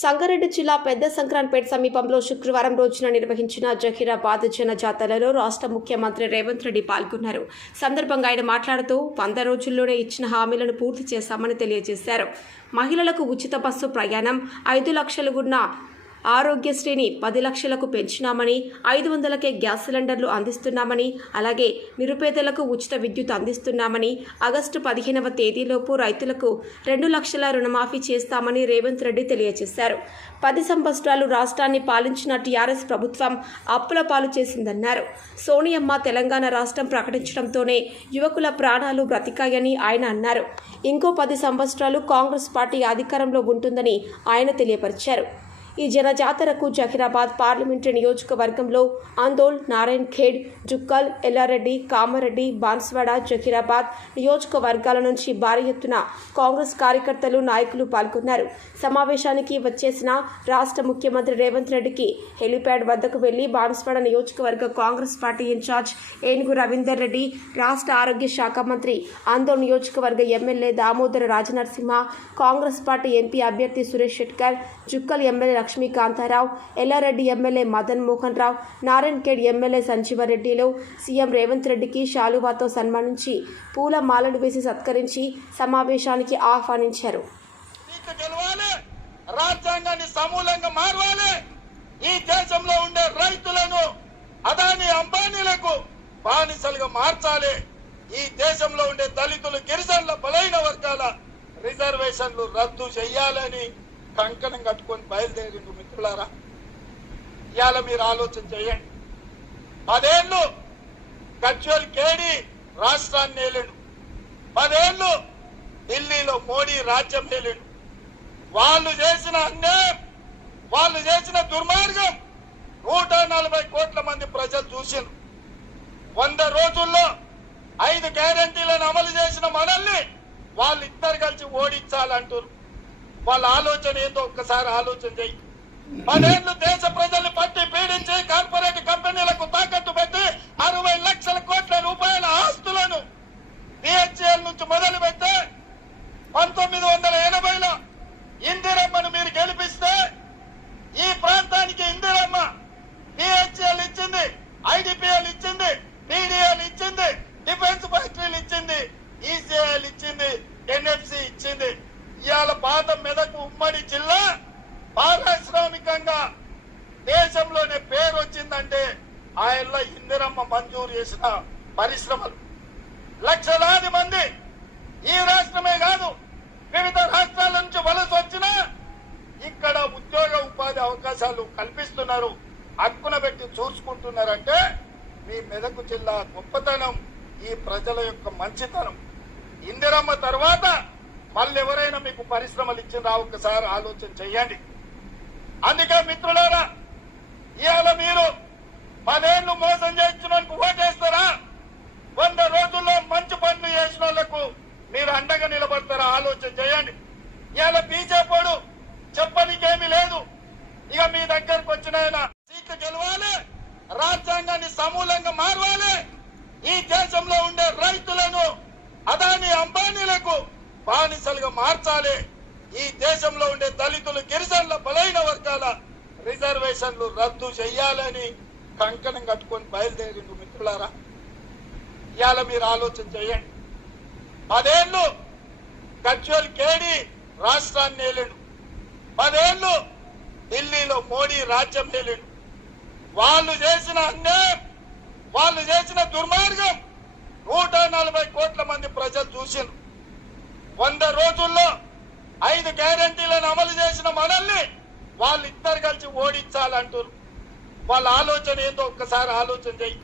సంగారెడ్డి జిల్లా పెద్ద సంక్రాంతిపేట సమీపంలో శుక్రవారం రోజున నిర్వహించిన జహీరాబాద్ జన జాతరలో రాష్ట్ర ముఖ్యమంత్రి రేవంత్ రెడ్డి పాల్గొన్నారు. సందర్భంగా ఆయన మాట్లాడుతూ వంద రోజుల్లోనే ఇచ్చిన హామీలను పూర్తి చేశామని తెలియజేశారు. మహిళలకు ఉచిత బస్సు ప్రయాణం ఐదు లక్షలు ఉన్న ఆరోగ్యశ్రీని పది లక్షలకు పెంచినామని ఐదు వందలకే గ్యాస్ సిలిండర్లు అందిస్తున్నామని అలాగే నిరుపేదలకు ఉచిత విద్యుత్ అందిస్తున్నామని ఆగస్టు పదిహేనవ తేదీలోపు రైతులకు రెండు లక్షల రుణమాఫీ చేస్తామని రేవంత్ రెడ్డి తెలియజేశారు. పది సంవత్సరాలు రాష్ట్రాన్ని పాలించిన టీఆర్ఎస్ ప్రభుత్వం అప్పుల పాలు చేసిందన్నారు. సోనియమ్మ తెలంగాణ రాష్ట్రం ప్రకటించడంతోనే యువకుల ప్రాణాలు బ్రతికాయని ఆయన అన్నారు. ఇంకో పది సంవత్సరాలు కాంగ్రెస్ పార్టీ అధికారంలో ఉంటుందని ఆయన తెలియపరిచారు. ఈ జనజాతరకు జహీరాబాద్ పార్లమెంటరీ నియోజకవర్గంలో ఆందోళ్ నారాయణ్ ఖేడ్ జుక్కల్ ఎల్లారెడ్డి కామారెడ్డి బాన్స్వాడ జహీరాబాద్ నియోజకవర్గాల నుంచి భారీ ఎత్తున కాంగ్రెస్ కార్యకర్తలు నాయకులు పాల్గొన్నారు. సమావేశానికి వచ్చేసిన రాష్ట్ర ముఖ్యమంత్రి రేవంత్ రెడ్డికి హెలిప్యాడ్ వద్దకు వెళ్ళి బాన్స్వాడ నియోజకవర్గ కాంగ్రెస్ పార్టీ ఇన్ఛార్జ్ ఏనుగు రవీందర్ రెడ్డి రాష్ట్ర ఆరోగ్య శాఖ మంత్రి ఆందోళ్ నియోజకవర్గ MLA Damodara Rajanarasimha Congress party MP అభ్యర్థి Suresh Shetkar Jukkal MLA Lakshmikantharao Yellareddy MLA Madan Mohan Rao Narayankhed MLA సంజీవరెడ్డిలు CM Revanth రెడ్డికి శాలువాతో సన్మానించి పూల మాలలు వేసి సత్కరించి సమావేశానికి ఆహ్వానించారు. రాజ్యాంగాన్ని సమూలంగా మార్వాలి. ఈ దేశంలో ఉండే రైతులను అదాని అంబానీలకు బానిసలుగా మార్చాలి. ఈ దేశంలో ఉండే దళితులు గిరిజనుల బలైన వర్గాల రిజర్వేషన్లు రద్దు చేయాలని కంకణం కట్టుకొని బయలుదేరిండు మిత్రులారా. ఇవాళ మీరు ఆలోచన చేయండి. పదేళ్ళు గజ్వల్ కేడి రాష్ట్రాన్ని ఏలేడు. పదేళ్ళు ఢిల్లీలో మోడీ రాజ్యం ఏలేడు. వాళ్ళు చేసిన అన్యాయం వాళ్ళు చేసిన దుర్మార్గం నూట నలభై కోట్ల మంది ప్రజలు చూసిండ్రు. వంద రోజుల్లో ఐదు గ్యారంటీలను అమలు చేసిన మనల్ని వాళ్ళు ఇద్దరు కలిసి ఓడించాలంటారు వాళ్ళ ఆలోచన ఏందో ఒక్కసారి ఆలోచన చేయి. పదేళ్ళు దేశ ప్రజల్ని పట్టి పీడించి కార్పొరేట్ కంపెనీలకు తాకట్టు పెట్టి అరవై లక్షల కోట్ల రూపాయల ఆస్తులను బిహెచ్ఎల్ నుంచి మొదలు పెడితే పంతొమ్మిది వందల ఎనభైలో ఇందిరమ్మను మీరు గెలిపిస్తే ఈ ప్రాంతానికి ఇందిరమ్మ బిహెచ్ఎల్ ఇచ్చింది ఐడిపిఎల్ ఇచ్చింది పీడిఎల్ ఇచ్చింది డిఫెన్స్ ఫ్యాక్టరీలు ఇచ్చింది ఈసీఐఎల్ ఇచ్చింది ఎన్ఎఫ్ ఇవాళ పాత మెదక్ ఉమ్మడి జిల్లా పారిశ్రామికంగా దేశంలోనే పేరు వచ్చిందంటే ఆయనలో ఇందిరమ్మ మంజూరు చేసిన పరిశ్రమలు. లక్షలాది మంది ఈ రాష్ట్రమే కాదు వివిధ రాష్ట్రాల నుంచి వలస వచ్చినా ఇక్కడ ఉద్యోగ ఉపాధి అవకాశాలు కల్పిస్తున్నారు. అక్కున పెట్టి చూసుకుంటున్నారంటే మీ మెదకు జిల్లా గొప్పతనం ఈ ప్రజల యొక్క మంచితనం. ఇందిరమ్మ తర్వాత మళ్ళీ ఎవరైనా మీకు పరిశ్రమలు ఇచ్చిందా ఒక్కసారి ఆలోచన చెయ్యండి. అందుకే మిత్రులారా ఇవాళ మీరు పదేళ్ళు మోసం చేయించడానికి ఓటేస్తారా? వంద రోజుల్లో మంచి పనులు చేసిన వాళ్ళకు మీరు అండగా నిలబడతారా? ఆలోచన చేయండి ఇవాళ బీజేపీడు చెప్పనికేమీ లేదు. ఇక మీ దగ్గరకు వచ్చిన ఆయన సీట్లు గెలవాలి రాజ్యాంగాన్ని సమూలంగా మారవాలి. ఈ దేశంలో ఉండే రైతులను అదాని అంబానీలకు బానిసలుగా మార్చాలి. ఈ దేశంలో ఉండే దళితులు గిరిజనుల బలైన వర్గాల రిజర్వేషన్లు రద్దు చేయాలని కంకణం కట్టుకొని బయలుదేరిండు మిత్రులారా. ఇవాళ మీరు ఆలోచన చేయండి. పదేళ్ళు గజ్వల్ కేడి రాష్ట్రాన్ని ఏలిండు. పదేళ్ళు ఢిల్లీలో మోడీ రాజ్యం ఏలిండు. వాళ్ళు చేసిన అన్యాయం వాళ్ళు చేసిన దుర్మార్గం నూట నలభై కోట్ల మంది ప్రజలు చూసిండ్రు. వంద రోజుల్లో ఐదు గ్యారంటీలను అమలు చేసిన మనల్ని వాళ్ళిద్దరు కలిసి ఓడించాలంటారు వాళ్ళ ఆలోచన ఏందో ఒక్కసారి ఆలోచన చేయి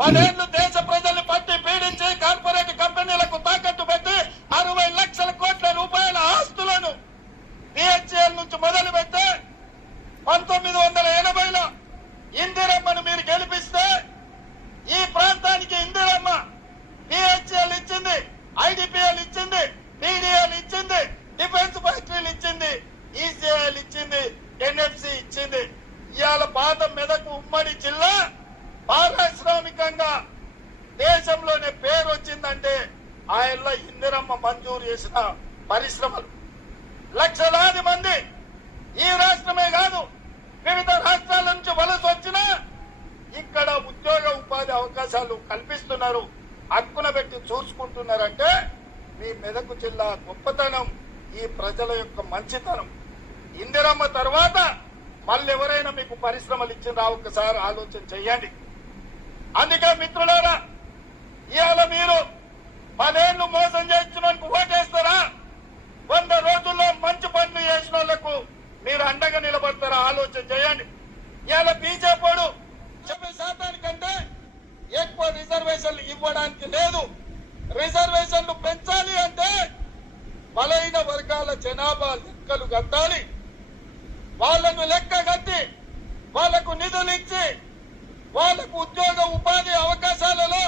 పదేళ్ళు దేశ ప్రజల్ని పట్టి పీడించి కార్పొరేట్ కంపెనీలకు తాకట్టు పెట్టి అరవై లక్షల కోట్ల రూపాయల ఆస్తులను బిహెచ్ఎల్ నుంచి మొదలు పెట్టి పంతొమ్మిది వందల ఎనభైలో ఇందిరమ్మను మీరు గెలిపిస్తే ఈ ప్రాంతానికి ఇందిరమ్మ బిహెచ్ఎల్ ఇచ్చింది ఐడిపిఎల్ ఇచ్చింది పీడిఎల్ ఇచ్చింది డిఫెన్స్ ఫ్యాక్టరీలు ఇచ్చింది ఈసీఐఎల్ ఇచ్చింది ఎన్ఎఫ్సి ఇచ్చింది ఇవాళ పాత మెదక్ ఉమ్మడి జిల్లా పారిశ్రామికంగా దేశంలోనే పేరు వచ్చిందంటే ఆయనలో ఇందిరమ్మ మంజూరు చేసిన పరిశ్రమలు. లక్షలాది మంది ఈ రాష్ట్రమే కాదు వివిధ రాష్ట్రాల నుంచి వలస వచ్చినా ఇక్కడ ఉద్యోగ ఉపాధి అవకాశాలు కల్పిస్తున్నారు. అక్కున పెట్టి చూసుకుంటున్నారంటే మీ మెదకు జిల్లా గొప్పతనం ఈ ప్రజల యొక్క మంచితనం. ఇందిరమ్మ తర్వాత మళ్ళీ ఎవరైనా మీకు పరిశ్రమలు ఇచ్చిందా ఒక్కసారి ఆలోచన చెయ్యండి. అందుకే మిత్రులారా ఇవాళ మీరు పదేళ్ళు మోసం చేయించడానికి ఓటేస్తారా? వంద రోజుల్లో మంచి పనులు చేసిన వాళ్ళకు మీరు అండగా నిలబడతారా? ఆలోచన చేయండి ఇవాళ బీజేపీ చెప్పే శాతానికంటే ఎక్కువ రిజర్వేషన్లు ఇవ్వడానికి లేదు. రిజర్వేషన్లు పెంచాలి అంటే బలైన వర్గాల జనాభా లెక్కలు కట్టాలి. వాళ్ళను లెక్క కట్టి వాళ్ళకు నిధులు ఇచ్చి వాళ్ళకు ఉద్యోగ ఉపాధి అవకాశాలలో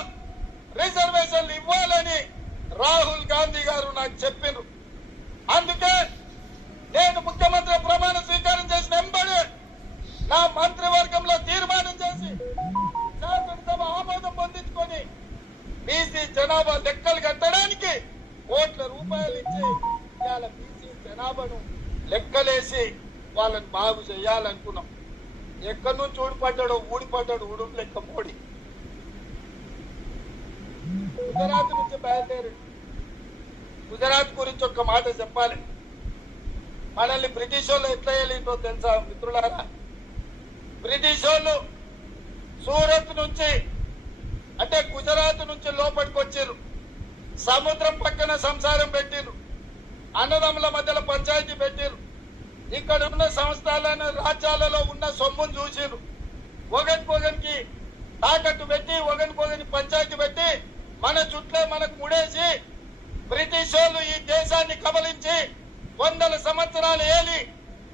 రిజర్వేషన్లు ఇవ్వాలని రాహుల్ గాంధీ గారు నాకు చెప్పిండ్రు అందుకే నేను ముఖ్యమంత్రి ప్రమాణ స్వీకారం చేసిన వెంబడి నా మంత్రివర్గంలో తీర్మానం చేసి శాసనసభ ఆమోదం పొందించుకొని బీసీ జనాభా లెక్కలు కట్టడానికి కోట్ల రూపాయలు ఇచ్చి ఇవాళ బీసీ జనాభాను లెక్కలేసి వాళ్ళని బాగు చేయాలనుకున్నాం. ఎక్కడి నుంచి ఊడిపడ్డాడో ఊడిపడ్డాడు ఉడుం లెక్క మోడీ. గుజరాత్ నుంచి బయలుదేరి గుజరాత్ గురించి ఒక్క మాట చెప్పాలి. మనల్ని బ్రిటిష్ వాళ్ళు ఎట్లా వెళ్ళిందో తెలుసా మిత్రులారా? బ్రిటిష్ వాళ్ళు సూరత్ నుంచి అంటే గుజరాత్ నుంచి లోపలికి వచ్చారు సముద్రం పక్కన సంసారం పెట్టిరు అన్నదమ్ముల మధ్యలో పంచాయతీ పెట్టిరు ఇక్కడ ఉన్న సంస్థలైన రాజ్యాలలో ఉన్న సొమ్మును చూసిరు ఒకరికొకరికి తాకట్టు పెట్టి ఒకరికొకరి పంచాయతీ పెట్టి మన చుట్లే మనకు ముడేసి బ్రిటిష్ వాళ్ళు ఈ దేశాన్ని కబలించి వందల సంవత్సరాలు ఏలి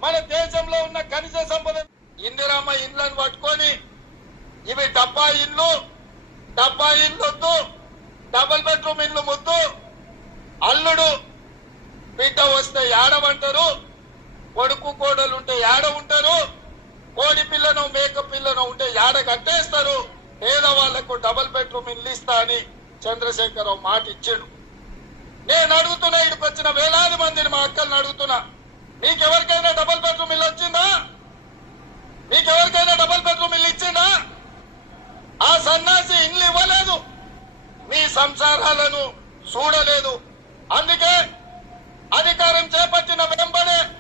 మన దేశంలో ఉన్న ఖనిజ సంపద ఇందిరామ్మ ఇండ్లను పట్టుకొని ఇవి డబ్బా ఇల్లు డబ్బా ఇల్లు వద్దు డబుల్ బెడ్రూమ్ ఇల్లు ముద్దు. అల్లుడు బిడ్డ వస్తే ఏడవంటారు. కొడుకు కోడలు ఉంటే ఏడ ఉంటారు? కోడి పిల్లను మేక పిల్లను ఉంటే ఏడ కట్టేస్తారు? పేదవాళ్ళకు డబుల్ బెడ్రూమ్ ఇల్లు ఇస్తా అని చంద్రశేఖరరావు మాట ఇచ్చాడు. నేను అడుగుతున్నా ఇక్కడికి వచ్చిన వేలాది మందిని మా అక్కల్ని అడుగుతున్నా. మీకెవరికైనా డబుల్ బెడ్రూమ్ ఇల్లు వచ్చిందా? మీకెవరికైనా డబుల్ బెడ్రూమ్ ఇల్లు ఇచ్చిందా? ఆ సన్నాసి ఇల్లు ఇవ్వలేదు. మీ సంసారాలను చూడలేదు. అందుకే అధికారం చేపట్టిన వెంబడే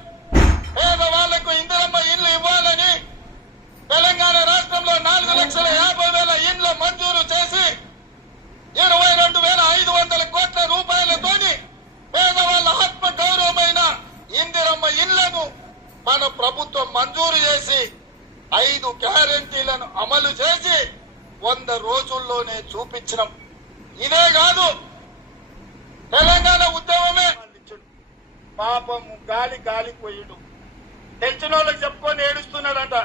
పేదవాళ్ళకు ఇందిరమ్మ ఇల్లు ఇవ్వాలని తెలంగాణ రాష్ట్రంలో నాలుగు లక్షల యాభై వేల ఇండ్ల మంజూరు చేసి ఇరవై రెండు వేల ఐదు వందల కోట్ల రూపాయలతోని పేదవాళ్ళ ఆత్మ గౌరవమైన ఇందిరమ్మ ఇళ్ళను మన ప్రభుత్వం మంజూరు చేసి ఐదు గ్యారంటీలను అమలు చేసి వంద రోజుల్లోనే చూపించినాం. ఇదే కాదు తెలంగాణ ఉద్యమమే. పాపం గాలి గాలిపోయాడు. తెచ్చిన వాళ్ళకి చెప్పుకొని ఏడుస్తున్నాడంట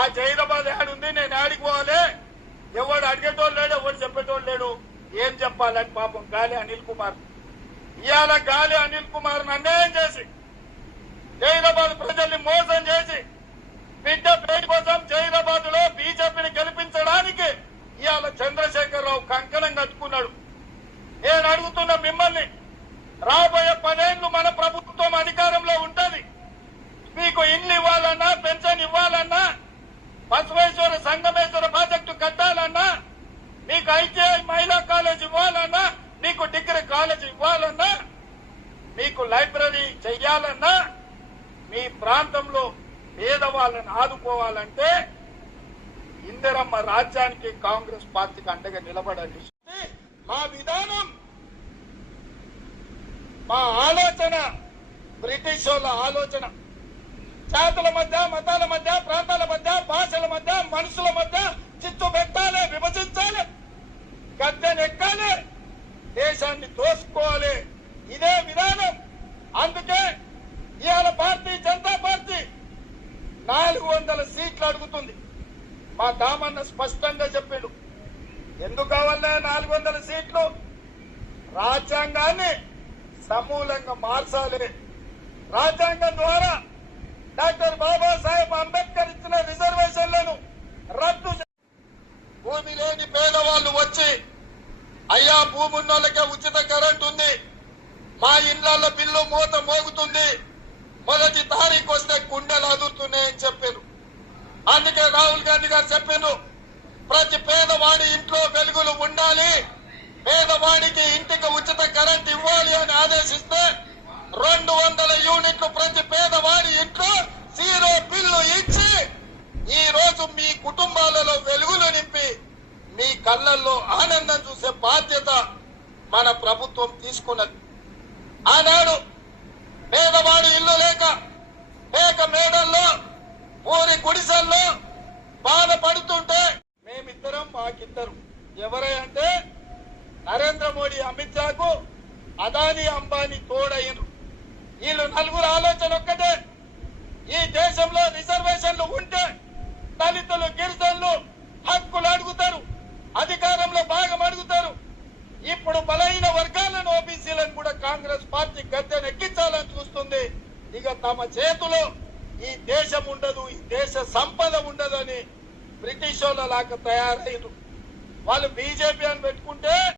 ఆ జైరాబాద్ ఏడుంది నేను ఆడికి పోవాలి. ఎవడు అడిగేటోళ్ళు లేడు ఎవడు చెప్పేటోళ్ళు లేడు. ఏం చెప్పాలని పాపం గాలి అనిల్ కుమార్. ఇవాళ గాలి అనిల్ కుమార్ అన్యాయం చేసి? జైరాబాద్ ప్రజల్ని మోసం చేసి బిడ్డ పేరు కోసం జైరాబాద్లో బీజేపీని గెలిపించడానికి ఇవాళ చంద్రశేఖరరావు కంకణం కట్టుకున్నాడు. నేను అడుగుతున్న మిమ్మల్ని రాబోయే పదేళ్ళు మన ప్రభుత్వం అధికారంలో ఉంటది. మీకు ఇల్లు ఇవ్వాలన్నా పెన్షన్ ఇవ్వాలన్నా బసవేశ్వర సంగమేశ్వర ప్రాజెక్టు కట్టాలన్నా నీకు ఐటీఐ మహిళా కాలేజ్ ఇవ్వాలన్నా నీకు డిగ్రీ కాలేజ్ ఇవ్వాలన్నా మీకు లైబ్రరీ చెయ్యాలన్నా మీ ప్రాంతంలో పేదవాళ్ళని ఆదుకోవాలంటే ఇందిరమ్మ రాజ్యానికి కాంగ్రెస్ పార్టీకి అండగా నిలబడాలి. మా విధానం మా ఆలోచన బ్రిటిష్ వాళ్ళ ఆలోచన. జాతుల మధ్య మతాల మధ్య ప్రాంతాల మధ్య భాషల మధ్య మనుషుల మధ్య చిత్తు పెట్టాలి విభజించాలి గద్దెనెక్కాలి దేశాన్ని దోసుకోవాలి. ఇదే విధానం. అందుకే ఇవాళ భారతీయ జనతా పార్టీ నాలుగు వందల సీట్లు అడుగుతుంది. మా దామన్న స్పష్టంగా చెప్పాడు. ఎందుకు కావాలే నాలుగు వందల సీట్లు? రాజ్యాంగాన్ని సమూలంగా మార్చాలి. రాజ్యాంగం ద్వారా డాక్టర్ బాబాసాహెబ్ అంబేద్కర్ ఇచ్చిన రిజర్వేషన్లను రద్దు భూమి లేని పేదవాళ్ళు వచ్చి అయ్యా భూమి ఉన్న వాళ్ళకే ఉచిత కరెంట్ ఉంది. మా ఇళ్ళలో బిల్లు మూత మోగుతుంది. మొదటి తారీఖు వస్తే గుండెలు అదురుతున్నాయని చెప్పారు అందుకే రాహుల్ గాంధీ గారు చెప్పారు ప్రతి పేదవాడి ఇంట్లో వెలుగులు ఉండాలి. పేదవాడికి ఇంటికి ఉచిత కరెంట్ ఇవ్వాలి అని ఆదేశిస్తే రెండు వందల యూనిట్లు ప్రతి పేదవాడి ఇంట్లో జీరో బిల్లు ఇచ్చి ఈ రోజు మీ కుటుంబాలలో వెలుగులు నింపి మీ కళ్ళల్లో ఆనందం చూసే బాధ్యత మన ప్రభుత్వం తీసుకున్నది. ఆనాడు పేదవాడు ఇల్లు లేక లేక మేడల్లో ఊరి గుడిసెల్లో బాధపడుతుంటే మేమిద్దరం మాకిద్దరు. ఎవరై అంటే నరేంద్ర మోడీ అమిత్ షాకు అదాని అంబానీ తోడైనరు వీళ్ళు నలుగురు ఆలోచన ఒక్కటే. ఈ దేశంలో రిజర్వేషన్లు ఉంటే దళితులు గిరిజనులు హక్కులు అడుగుతారు అధికారంలో భాగం అడుగుతారు. ఇప్పుడు బలహీన వర్గాలను ఓబీసీలను కూడా కాంగ్రెస్ పార్టీ గద్దెనెక్కించాలని చూస్తుంది. ఇక తమ చేతిలో ఈ దేశం ఉండదు ఈ దేశ సంపద ఉండదు అని బ్రిటిష్ వాళ్ళ లాగా తయారయ్యారు. వాళ్ళు బీజేపీ